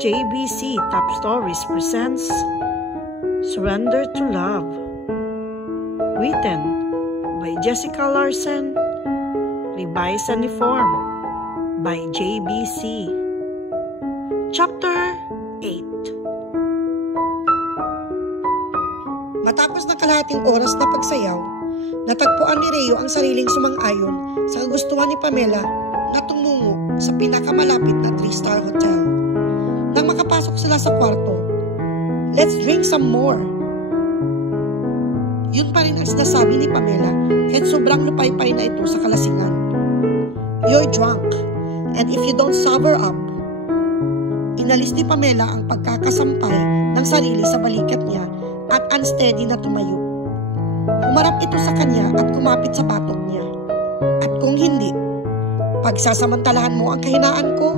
JBC Top Stories presents Surrender to Love. Written by Jessica Larsen. Revised and reformed by JBC. Chapter 8. Matapos ng kalahating oras na pagsayaw, natagpuan ni Rheo ang sariling sumang-ayon sa kagustuhan ni Pamela na tumungo sa pinakamalapit na 3-star hotel. Nang makapasok sila sa kwarto, "Let's drink some more." Yun pa rin ang sinasabi ni Pamela kahit sobrang lupay-pay na ito sa kalasingan. "You're drunk, and if you don't sober up." Inalis ni Pamela ang pagkakasampay ng sarili sa balikat niya at unsteady na tumayo. Humarap ito sa kanya at kumapit sa batok niya. "At kung hindi, pagsasamantalahan mo ang kahinaan ko?"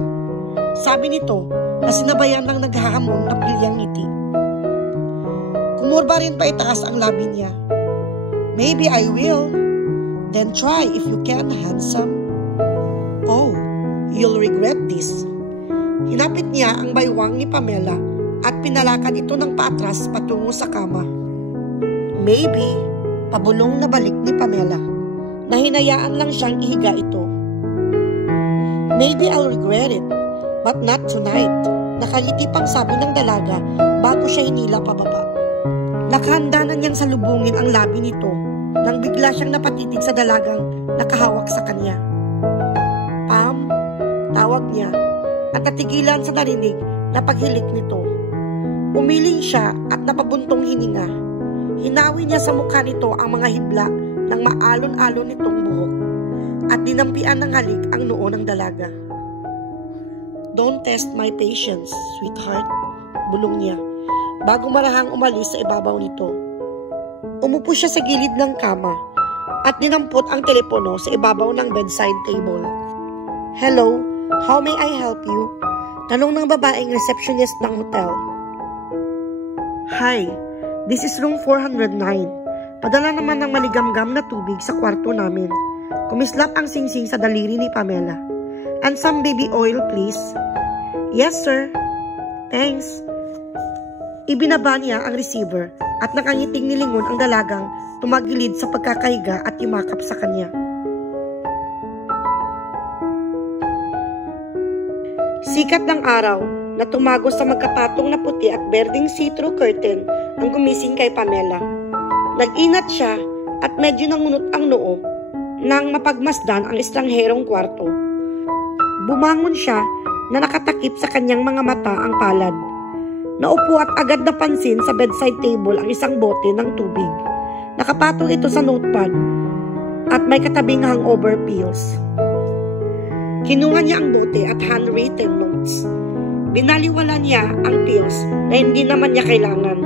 Sabi nito na sinabayan ng naghahamon na pilyang ngiti. Kumurba rin pa itaas ang labi niya. "Maybe I will. Then try if you can, handsome." "Oh, you'll regret this." Hinapit niya ang baywang ni Pamela at pinalakad ito ng paatras patungo sa kama. "Maybe," pabulong na balik ni Pamela, na hinayaan lang siyang ihiga ito. "Maybe I'll regret it, but not tonight," nakangiti pang sabi ng dalaga bago siya hinila pababa. Nakahanda na niyang salubungin ang labi nito nang bigla siyang napatitig sa dalagang nakahawak sa kanya. "Pam," tawag niya at natigilan sa narinig na paghilik nito. Umiling siya at napabuntong hininga. Hinawi niya sa mukha nito ang mga hibla ng maalon-alon nitong buhok at dinampian ng halik ang noo ng dalaga. "Don't test my patience, sweetheart," bulong niya, bago marahang umalis sa ibabaw nito. Umupo siya sa gilid ng kama at dinampot ang telepono sa ibabaw ng bedside table. "Hello, how may I help you?" tanong ng babaeng receptionist ng hotel. "Hi, this is room 409. Padala naman ng maligamgam na tubig sa kwarto namin." Kumislap ang singsing sa daliri ni Pamela. "And some baby oil, please." "Yes, sir." "Thanks." Ibinaba niya ang receiver at nakangiting nilingon ang dalagang tumagilid sa pagkakahiga at yumakap sa kanya. Sikat ng araw na tumagos sa magkapatong na puti at berdeng see-through curtain ang gumising kay Pamela. Nag-inat siya at medyo nangunot ang noo nang mapagmasdan ang estrangherong kwarto. Bumangon siya na nakatakip sa kanyang mga mata ang palad. Naupo at agad napansin sa bedside table ang isang bote ng tubig. Nakapatong ito sa notepad at may katabing hangover pills. Kinuha niya ang bote at handwritten notes. Binaliwala niya ang pills na hindi naman niya kailangan.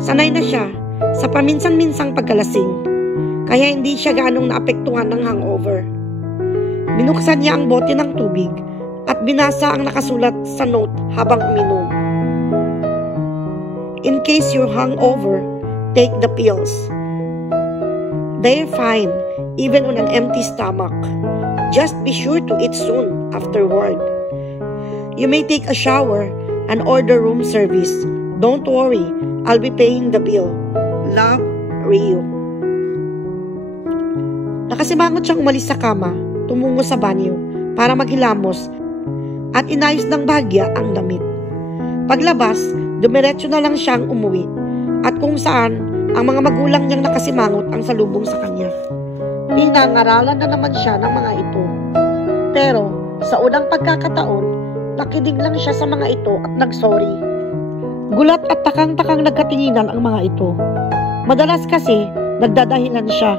Sanay na siya sa paminsan-minsang pagkalasing, kaya hindi siya ganong naapektuhan ng hangover. Binuksan niya ang bote ng tubig at binasa ang nakasulat sa note habang uminom. "In case you're hungover, take the pills. They're fine, even on an empty stomach. Just be sure to eat soon afterward. You may take a shower and order room service. Don't worry, I'll be paying the bill. Love, Rheo." Nakasimangot siyang umalis sa kama, tumungo sa banyo para maghilamos at inayos ng bahagya ang damit. Paglabas, dumiretso na lang siyang umuwi at kung saan ang mga magulang niyang nakasimangot ang salubong sa kanya. Pinangaralan na naman siya ng mga ito. Pero sa unang pagkakataon, nakinig lang siya sa mga ito at nagsorry. Gulat at takang-takang nagkatinginan ang mga ito. Madalas kasi nagdadahilan siya.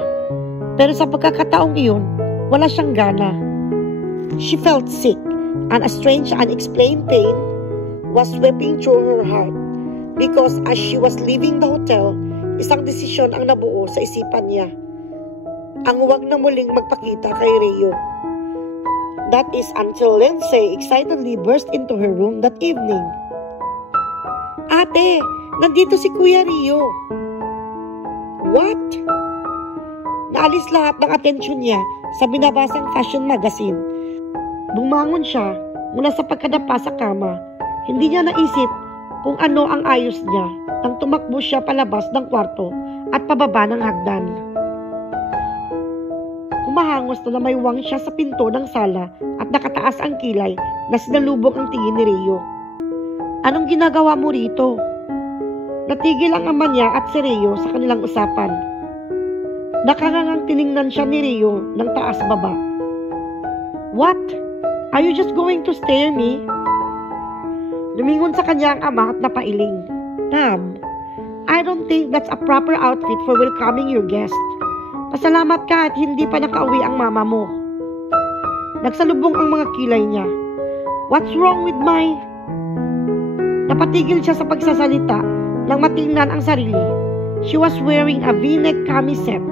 Pero sa pagkakataong iyon, wala siyang gana. She felt sick, and a strange unexplained pain was sweeping through her heart because as she was leaving the hotel, isang desisyon ang nabuo sa isipan niya. Ang huwag na muling magpakita kay Rheo. That is until Lindsay excitedly burst into her room that evening. "Ate, nandito si Kuya Rheo." "What?" Naalis lahat ng atensyon niya sa binabasang fashion magazine. Bumangon siya mula sa pagkadapa sa kama. Hindi niya naisip kung ano ang ayos niya nang tumakbo siya palabas ng kwarto at pababa ng hagdan. Humahangos na namaywang siya sa pinto ng sala at nakataas ang kilay na sinalubong ang tingin ni Rheo. Anong ginagawa mo rito? Natigil ang ama niya at si Rheo sa kanilang usapan. Nakangangang tiningnan siya ni Rheo ng taas baba. What? Are you just going to stare me? Lumingon sa kanya ang ama at napailing. Ma'am, I don't think that's a proper outfit for welcoming your guest. Pasalamat ka at hindi pa nakauwi ang mama mo. Nagsalubong ang mga kilay niya. What's wrong with my... Napatigil siya sa pagsasalita nang matingnan ang sarili. She was wearing a V-neck camisette,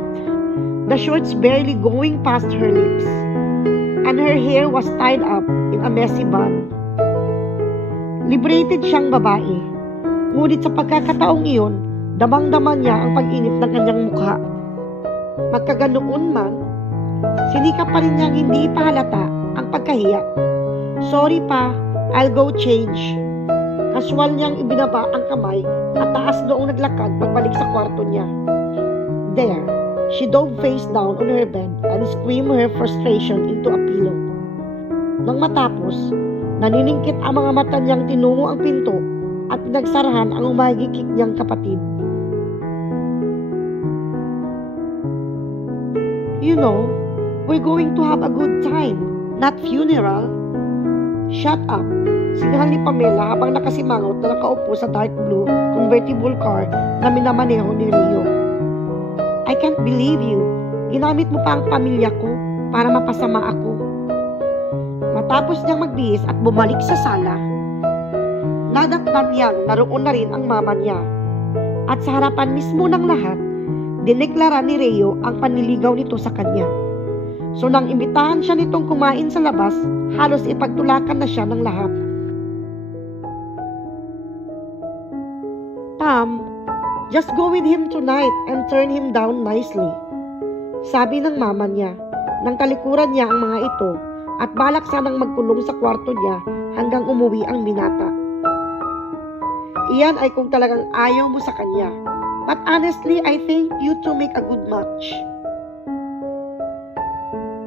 the shorts barely going past her lips, and her hair was tied up in a messy bun. Liberated siyang babae, ngunit sa pagkakataong iyon, damang-dama niya ang pag-init ng kanyang mukha. Magkaganoon man, sinikap pa rin niyang hindi ipahalata ang pagkahiya. Sorry pa, I'll go change. Kaswal niyang ibinaba ang kamay at taas noong naglakad pagbalik sa kwarto niya. There, she dove face down on her bed and screamed her frustration into a pillow. Nang matapos, naniningkit ang mga mata niyang tinungo ang pinto at pinagsarahan ang umahigikik niyang kapatid. You know, we're going to have a good time, not funeral. Shut up, singhal ni Pamela habang nakasimangot na nakaupo sa dark blue convertible car na minamaneho ni Rheo. I can't believe you. Ginamit mo pa ang pamilya ko para mapasama ako. Matapos niyang magbihis at bumalik sa sala, nadatnan niyang naroon na rin ang mama niya. At sa harapan mismo ng lahat, dineklara ni Rheo ang panliligaw nito sa kanya. So nang imbitahan siya nitong kumain sa labas, halos ipagtulakan na siya ng lahat. Pam, just go with him tonight and turn him down nicely. Sabi ng mama niya, nang talikuran niya ang mga ito at balak sanang magkulong sa kwarto niya hanggang umuwi ang binata. Iyan ay kung talagang ayaw mo sa kanya. But honestly, I think you two make a good match.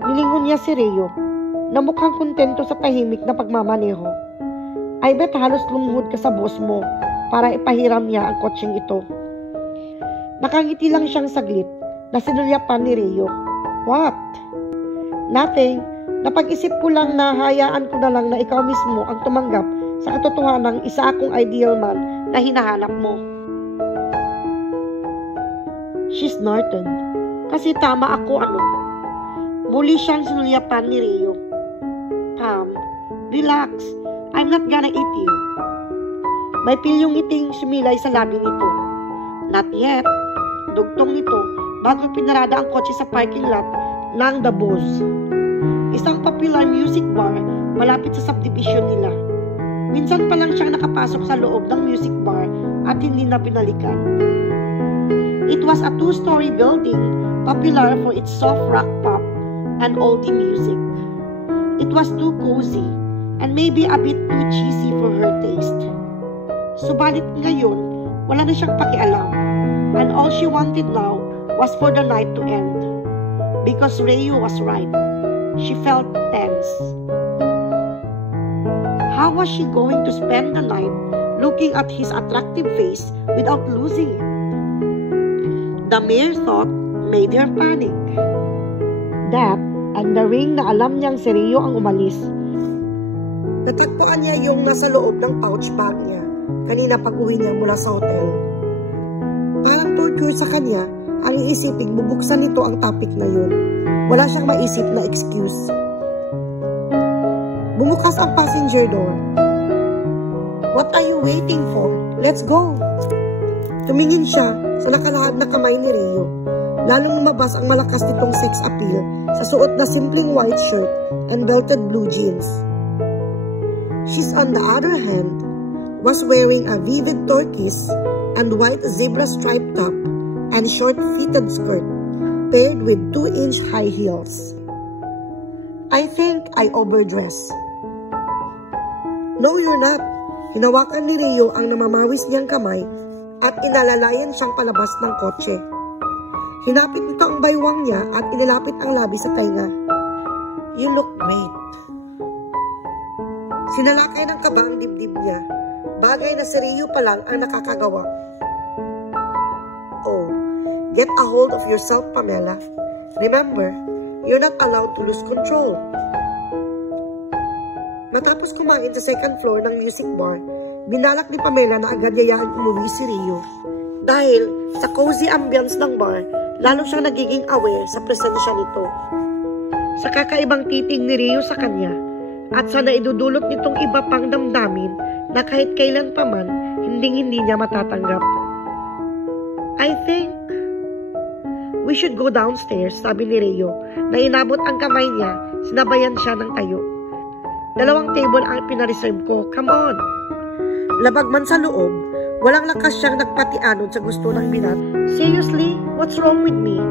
Nilingon niya si Rheo na mukhang kontento sa tahimik na pagmamaneho. I bet halos lumuhod ka sa boss mo para ipahiram niya ang kotseng ito. Nakangiti lang siyang saglit na sinulyapan ni Rheo. What? Nothing. Napag-isip ko lang na hayaan ko na lang na ikaw mismo ang tumanggap sa katotohanang isa akong ideal man na hinahanap mo. She snorted. Kasi tama ako ano. Muli siyang sinulyapan ni Rheo. Pam, relax. I'm not gonna eat you. May pilyong ngiting sumilay sa labi nito. Not yet. Dugtong nito bago pinarada ang kotse sa parking lot ng The Buzz. Isang popular music bar malapit sa subdivision nila. Minsan pa lang siyang nakapasok sa loob ng music bar at hindi na binalikan. It was a 2-story building popular for its soft rock pop and oldie music. It was too cozy and maybe a bit too cheesy for her taste. Subalit ngayon, wala na siyang pakialam, and all she wanted now was for the night to end. Because Rheo was right. She felt tense. How was she going to spend the night looking at his attractive face without losing it? The mere thought made her panic. That and the ring na alam niyang si Rheo ang umalis. Natagpuan niya yung nasa loob ng pouch bag niya kanina pag-uwi niya mula sa hotel. Parang torture sa kanya ang iisiping bubuksan nito ang topic na yun. Wala siyang maisip na excuse. Bumukas ang passenger door. What are you waiting for? Let's go! Tumingin siya sa nakalahad na kamay ni Rheo. Lalong lumabas ang malakas nitong sex appeal sa suot na simpleng white shirt and belted blue jeans. She's on the other hand, was wearing a vivid turquoise and white zebra striped top and short-fitted skirt paired with 2-inch high heels. I think I overdress. No, you're not. Hinawakan ni Rio ang namamawis niyang kamay at inalalayan siyang palabas ng kotse. Hinapit nito ang baywang niya at inilapit ang labi sa tainga. You look great. Sinalakay ng kaba ang dibdib niya. Bagay na si Rio pa lang ang nakakagawa. Oh, get a hold of yourself, Pamela. Remember, you're not allowed to lose control. Matapos kumain sa second floor ng music bar, binalak ni Pamela na agad yayaang umuwi si Rio. Dahil sa cozy ambience ng bar, lalo siyang nagiging aware sa presensya nito. Sa kakaibang titig ni Rio sa kanya, at sa naidudulot nitong iba pang damdamin na kahit kailan pa man, hindi niya matatanggap. I think we should go downstairs, sabi ni Rio, na inabot ang kamay niya, sinabayan siya ng tayo. 2 table ang pinareserve ko, come on. Labag man sa loob, walang lakas siyang nagpatianod sa gusto ng binat. Seriously, what's wrong with me?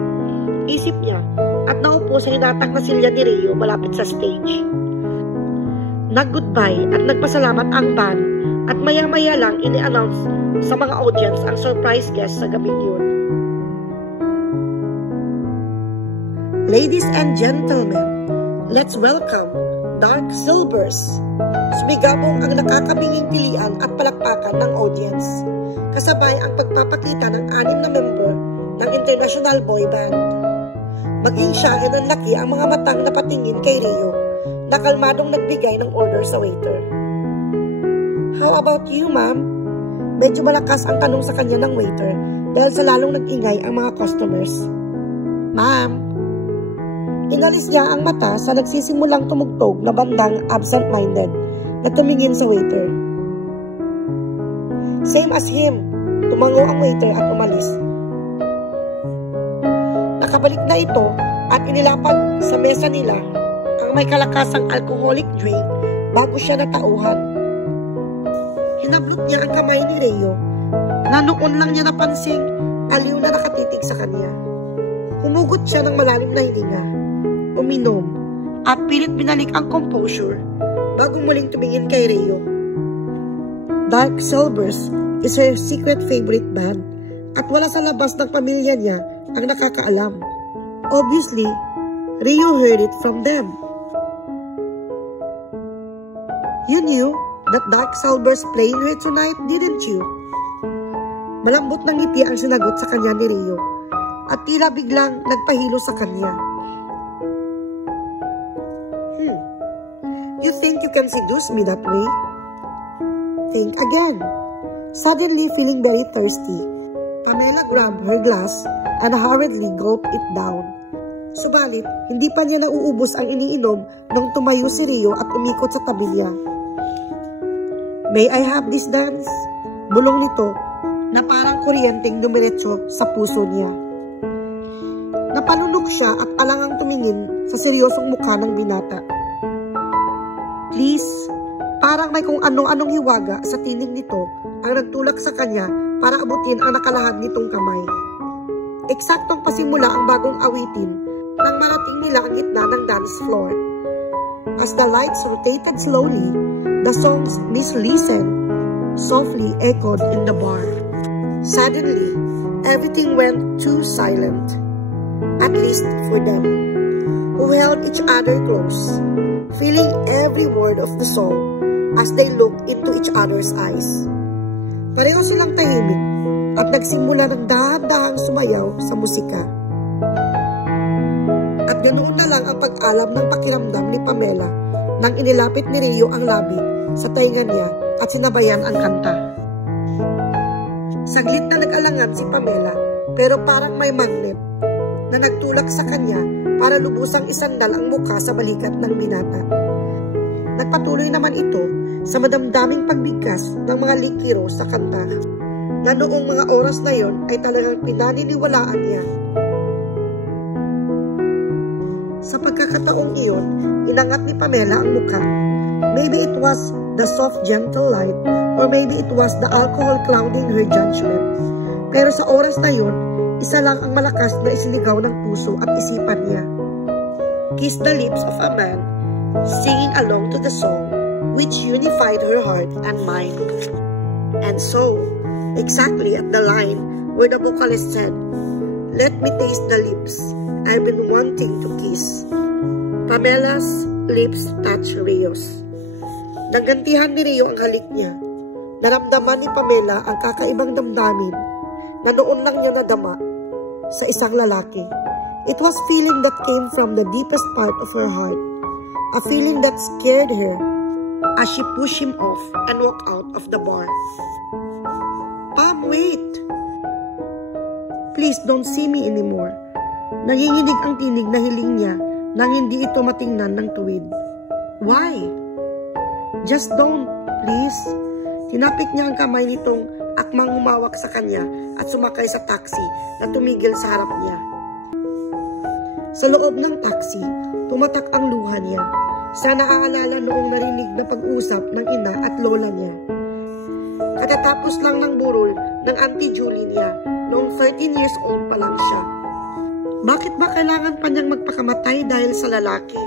Isip niya, at naupo sa hinatak na silya ni Rio malapit sa stage. Nag-goodbye at nagpasalamat ang band at maya-maya lang ini-announce sa mga audience ang surprise guest sa gabing yun. Ladies and gentlemen, let's welcome Dark Silvers. Sumigabong ang nakakabinging pilian at palakpakan ng audience. Kasabay ang pagpapakita ng 6 na member ng international boy band. Maging siya ay nanlaki ang mga matang napatingin kay Rio na kalmadong nagbigay ng order sa waiter. How about you, ma'am? Medyo malakas ang tanong sa kanya ng waiter dahil sa lalong nag-ingay ang mga customers. Ma'am, inalis niya ang mata sa nagsisimulang tumugtog na bandang absent-minded na tumingin sa waiter. Same as him, tumango ang waiter at umalis. Nakabalik na ito at inilapag sa mesa nila ang may kalakasang alcoholic drink bago siya natauhan. Hinablot niya ang kamay ni Rio na noon lang niya napansing aliw na nakatitig sa kanya. Humugot siya ng malalim na hininga, uminom, at pilit binalik ang composure bago muling tumingin kay Rio. Dark Silvers is her secret favorite band at wala sa labas ng pamilya niya ang nakakaalam. Obviously, Rio heard it from them. You knew that Dark Silvers playing here tonight, didn't you? Malambot ng ngiti ang sinagot sa kanya ni Rio at tila biglang nagpahilo sa kanya. You think you can seduce me that way? Think again. Suddenly feeling very thirsty, Pamela grabbed her glass and hurriedly gulped it down. Subalit, hindi pa niya nauubos ang iniinom nang tumayo si Rio at umikot sa tabi niya. May I have this dance? Bulong nito na parang kuryenteng dumiretso sa puso niya. Napalunok siya at alangang tumingin sa seryosong mukha ng binata. Please, parang may kung anong-anong hiwaga sa tinig nito ang nagtulak sa kanya para abutin ang nakalahad nitong kamay. Eksaktong pasimula ang bagong awitin nang marating nila ang gitna ng dance floor. As the lights rotated slowly, the songs Miss Listen softly echoed in the bar. Suddenly, everything went too silent, at least for them, who held each other close, feeling every word of the song as they looked into each other's eyes. Pareho silang tahimik at nagsimula ng dahan-dahang sumayaw sa musika. At ganoon na lang ang pag-alam ng pakiramdam ni Pamela nang inilapit ni Rio ang labi sa tainga niya at sinabayan ang kanta. Saglit na nag-alangan si Pamela pero parang may magnet na nagtulak sa kanya para lubusang isandal ang mukha sa balikat ng binata. Nagpatuloy naman ito sa madamdaming pagbigkas ng mga likiro sa kanta na noong mga oras na yon ay talagang pinaniniwalaan niya. Sa pagkakataong iyon, inangat ni Pamela ang mukha. Maybe it was the soft gentle light or maybe it was the alcohol clouding her judgment. Pero sa oras na yon, isa lang ang malakas na isinigaw ng puso at isipan niya. Kiss the lips of a man singing along to the song which unified inside her heart and mind. And so, exactly at the line where the vocalist said, "Let me taste the lips I've been wanting to kiss," Pamela's lips touched Rio's. Nagantihan ni Rio ang halik niya. Naramdaman ni Pamela ang kakaibang damdamin na noon lang niya nadama sa isang lalaki. It was feeling that came from the deepest part of her heart. A feeling that scared her as she pushed him off and walked out of the bar. "Pam, wait! Please don't see me anymore." Nanginginig ang tinig na hiling niya nang hindi ito matingnan ng tuwid. "Why? Just don't, please." Tinapik niya ang kamay nitong akmang humawak sa kanya at sumakay sa taxi na tumigil sa harap niya. Sa loob ng taxi, tumatak ang luha niya. Siya naaalala noong narinig na pag-usap ng ina at lola niya. Katatapos lang ng burol ng Auntie Julie niya noong 13 years old pa lang siya. Bakit ba kailangan pa niyang magpakamatay dahil sa lalaki?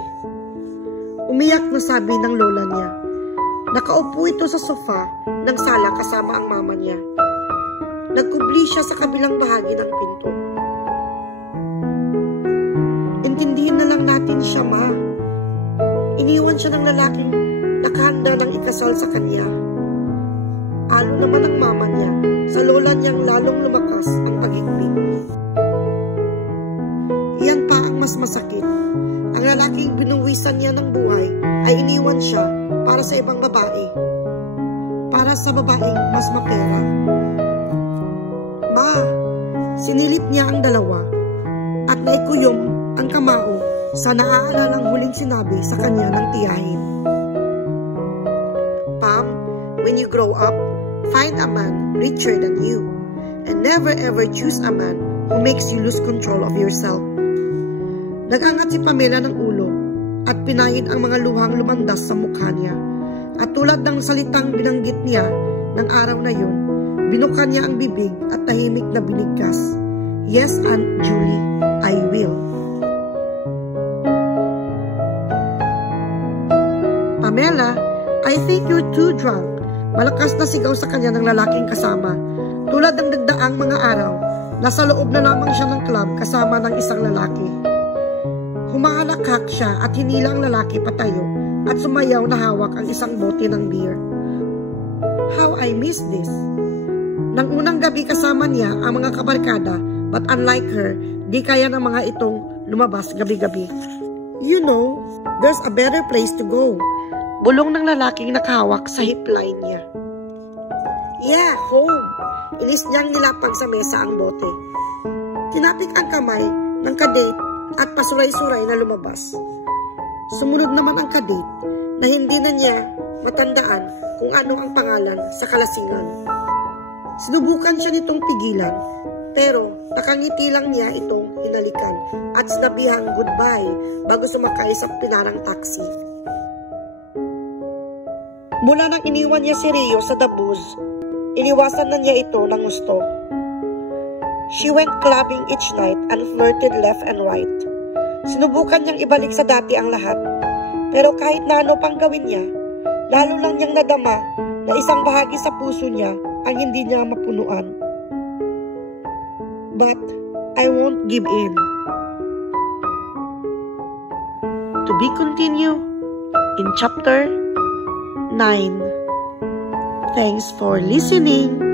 Umiyak na sabi ng lola niya. Nakaupo ito sa sofa ng sala kasama ang mama niya. Nagkubli siya sa kabilang bahagi ng pinto. "Intindihin na lang natin siya, ma. Iniwan siya ng lalaking nakahanda ng ikasal sa kanya." Alo naman ang mama niya, sa lola niyang lalong lumakas ang pag-ibig. Iyan pa ang mas masakit. Ang lalaking binuwisan niya ng buhay ay iniwan siya para sa ibang babae. Para sa babaeng mas mapera. "Ma," sinilip niya ang dalawa at naikuyom ang kamao sa naaalalang huling sinabi sa kanya ng tiyahin. "Pam, when you grow up, find a man richer than you, and never ever choose a man who makes you lose control of yourself." Nagangat si Pamela ng ulo at pinahid ang mga luhang lumandas sa mukha niya. At tulad ng salitang binanggit niya ng araw na yun, binuka niya ang bibig at tahimik na binigkas. "Yes, Aunt Julie, I will." "Pamela, I think you're too drunk." Malakas na sigaw sa kanya ng lalaking kasama. Tulad ng nagdaang mga araw, nasa loob na lamang siya ng club kasama ng isang lalaki. Humahalakhak siya at hinila ang lalaki patayo at sumayaw na hawak ang isang bote ng beer. How I miss this. Nang unang gabi kasama niya ang mga kabarkada, but unlike her, di kaya ng mga itong lumabas gabi-gabi. "You know, there's a better place to go." Bulong ng lalaking nakahawak sa hip line niya. "Yeah, home." Inis niyang nilapag sa mesa ang bote. Tinapik ang kamay ng kadate at pasuray-suray na lumabas. Sumunod naman ang kadate na hindi na niya matandaan kung ano ang pangalan sa kalasingan. Sinubukan siya nitong pigilan, pero nakangiti lang niya itong hinalikan at sinabihang goodbye bago sumakay sa pinarang taxi. Mula nang iniwan niya si Rio sa Dabuz, iniwasan na niya ito ng gusto. She went clubbing each night and flirted left and right. Sinubukan niyang ibalik sa dati ang lahat, pero kahit na ano pang gawin niya, lalo lang niyang nadama na isang bahagi sa puso niya ang hindi niya mapunuan. But I won't give in. To be continued in chapter 9. Thanks for listening.